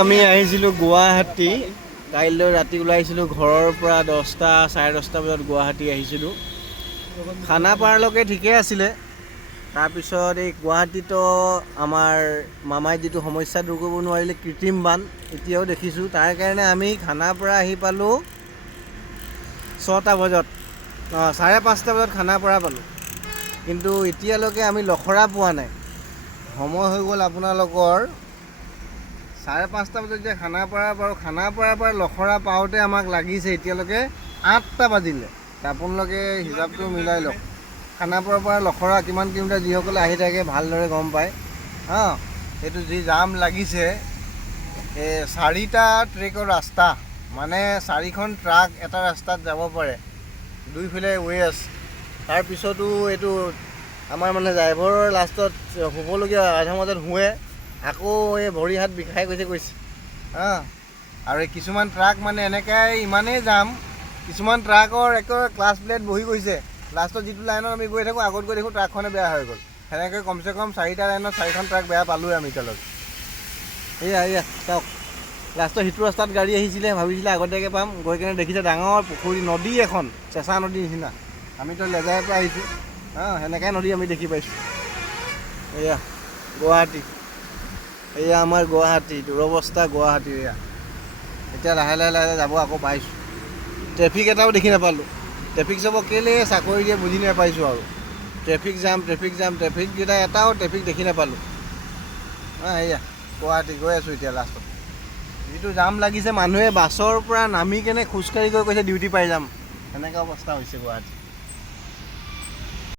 আমি আহিছিলোঁ গুৱাহাটী। কাইলৈ ৰাতি ওলাইছিলোঁ ঘৰৰ পৰা 10টা চাৰে 10টা বজাত গুৱাহাটী আহিছিলোঁ। খানাপাৰালৈকে ঠিকে আছিলে। তাৰপিছত এই গুৱাহাটীতো আমাৰ মামাই যিটো সমস্যা দূৰ কৰিব নোৱাৰিলে কৃত্ৰিম বান এতিয়াও দেখিছোঁ। তাৰ কাৰণে আমি খানাপাৰা আহি পালোঁ 6টা বজাত, চাৰে 5টা বজাত খানাপাৰা পালোঁ। কিন্তু এতিয়ালৈকে আমি লখৰা পোৱা নাই। সময় হৈ গ'ল আপোনালোকৰ চাৰে 5টা বজাত যে খানাপাৰা পাৰোঁ, খানাপাৰাৰ পৰা লখৰা পাওঁতে আমাক লাগিছে এতিয়ালৈকে 8টা বাজিলে। আপোনালোকে হিচাপটো মিলাই লওক। খানাপাৰাৰ পৰা লখৰা কিমান কিলোমিটাৰ, যিসকলে আহি থাকে ভালদৰে গম পায়। এইটো যি জাম লাগিছে, এই 4টা ট্ৰেকৰ ৰাস্তা, মানে 4খন ট্ৰাক এটা ৰাস্তাত যাব পাৰে, দুইফালে ৱে আছে। তাৰপিছতো এইটো আমাৰ মানে ড্ৰাইভাৰৰ লাষ্টত শুবলগীয়া আধা মাজত শুৱে, আকৌ এই ভৰি হাত বিষাই কৈছে। আৰু এই কিছুমান ট্ৰাক মানে এনেকৈ ইমানেই যাম, কিছুমান ট্ৰাকৰ একেবাৰে ক্লাছ প্লেট বহি গৈছে। লাষ্টত যিটো লাইনত আমি গৈ থাকোঁ, আগত গৈ দেখোঁ ট্ৰাকখনে বেয়া হৈ গ'ল। সেনেকৈ কমচে কম 4টা লাইনত 4খন ট্ৰাক বেয়া পালোঁৱে আমি এতিয়ালৈকে। এয়া চাওক, লাষ্টত সিটো ৰাস্তাত গাড়ী আহিছিলে, ভাবিছিলে আগতীয়াকৈ পাম, গৈ কিনে দেখিছে ডাঙৰ পুখুৰী, নদী এখন, চেঁচা নদীৰ নিচিনা। আমিতো লেজাইৰ পৰা আহিছোঁ, সেনেকৈ নদী আমি দেখি পাইছোঁ। এয়া গুৱাহাটী, এয়া আমাৰ গুৱাহাটী, দুৰৱস্থা গুৱাহাটী। এয়া এতিয়া লাহে লাহে যাব আকৌ পাইছোঁ। ট্ৰেফিক এটাও দেখি নাপালোঁ। ট্ৰেফিক চাব কেলৈ চাকৰি দিয়ে বুজি নাপাইছোঁ আৰু। ট্ৰেফিক জাম, ট্ৰেফিককেইটা এটাও ট্ৰেফিক দেখি নাপালোঁ। এয়া গুৱাহাটী গৈ আছোঁ এতিয়া লাষ্টত। যিটো জাম লাগিছে, মানুহে বাছৰ পৰা নামি কেনে খোজকাঢ়ি গৈ কৈছে ডিউটি পাই যাম, সেনেকুৱা অৱস্থা হৈছে গুৱাহাটী।